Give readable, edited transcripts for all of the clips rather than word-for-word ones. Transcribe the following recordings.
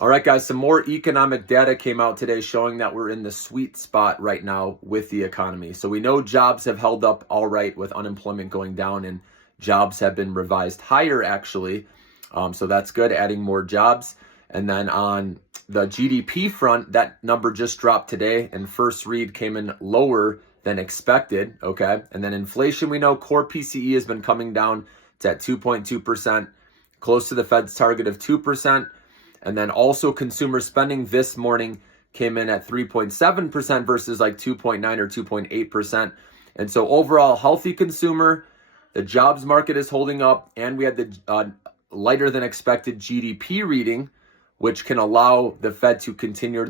All right, guys, some more economic data came out today showing that we're in the sweet spot right now with the economy. So we know jobs have held up all right with unemployment going down, and jobs have been revised higher, actually. So that's good, adding more jobs. And then on the GDP front, that number just dropped today, and first read came in lower than expected, okay? And then inflation, we know core PCE has been coming down. It's at 2.2%, close to the Fed's target of 2%. And then also consumer spending this morning came in at 3.7% versus like 2.9 or 2.8%. And so overall, healthy consumer, the jobs market is holding up, and we had the lighter than expected GDP reading, which can allow the Fed to continue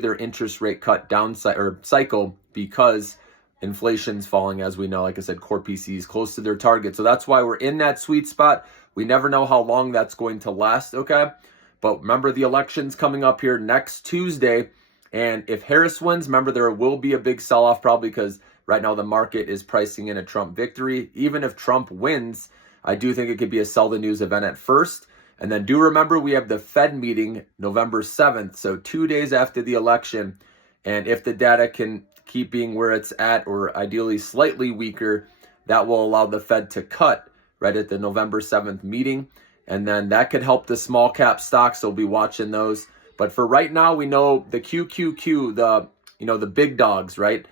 their interest rate cut down cycle because inflation's falling, as we know. Like I said, core PCE is close to their target. So that's why we're in that sweet spot. We never know how long that's going to last, okay? But remember, the election's coming up here next Tuesday. And if Harris wins, remember, there will be a big sell-off probably because right now the market is pricing in a Trump victory. Even if Trump wins, I do think it could be a sell the news event at first. And then do remember, we have the Fed meeting November 7th, so 2 days after the election. And if the data can keep being where it's at, or ideally slightly weaker, that will allow the Fed to cut right at the November 7th meeting. And then that could help the small cap stocks. So we'll be watching those. But for right now, we know the QQQ, the big dogs, right?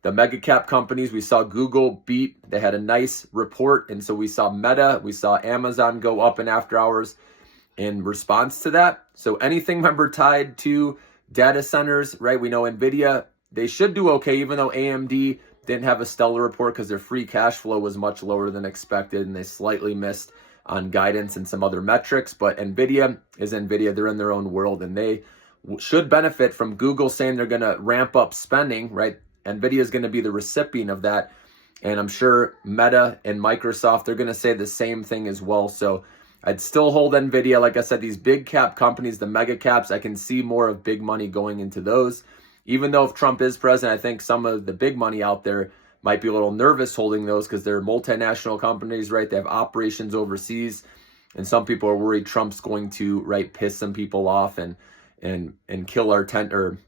The mega cap companies, we saw Google beat. They had a nice report. And so we saw Meta, we saw Amazon go up in after hours in response to that. So anything, remember, tied to data centers, right? We know NVIDIA, they should do okay, even though AMD didn't have a stellar report because their free cash flow was much lower than expected, and they slightly missed on guidance and some other metrics. But NVIDIA is NVIDIA. They're in their own world, and they should benefit from Google saying they're going to ramp up spending, right? NVIDIA is going to be the recipient of that. And I'm sure Meta and Microsoft, they're going to say the same thing as well. So I'd still hold NVIDIA. Like I said, these big cap companies, the mega caps, I can see more of big money going into those. Even though if Trump is president, I think some of the big money out there might be a little nervous holding those because they're multinational companies, right? They have operations overseas. And some people are worried Trump's going to, right, piss some people off and kill our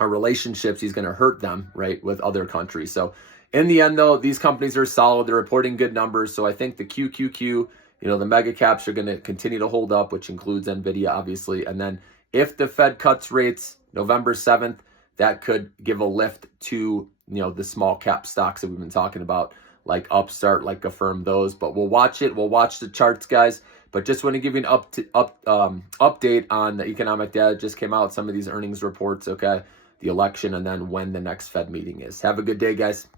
relationships. He's going to hurt them, right, with other countries. So in the end, though, these companies are solid. They're reporting good numbers. So I think the QQQ, the mega caps are going to continue to hold up, which includes NVIDIA, obviously. And then if the Fed cuts rates November 7th, that could give a lift to, the small cap stocks that we've been talking about, like Upstart, like Affirm, those. But we'll watch it. We'll watch the charts, guys. But just want to give you an update on the economic data just came out, some of these earnings reports, okay, the election, and then when the next Fed meeting is. Have a good day, guys.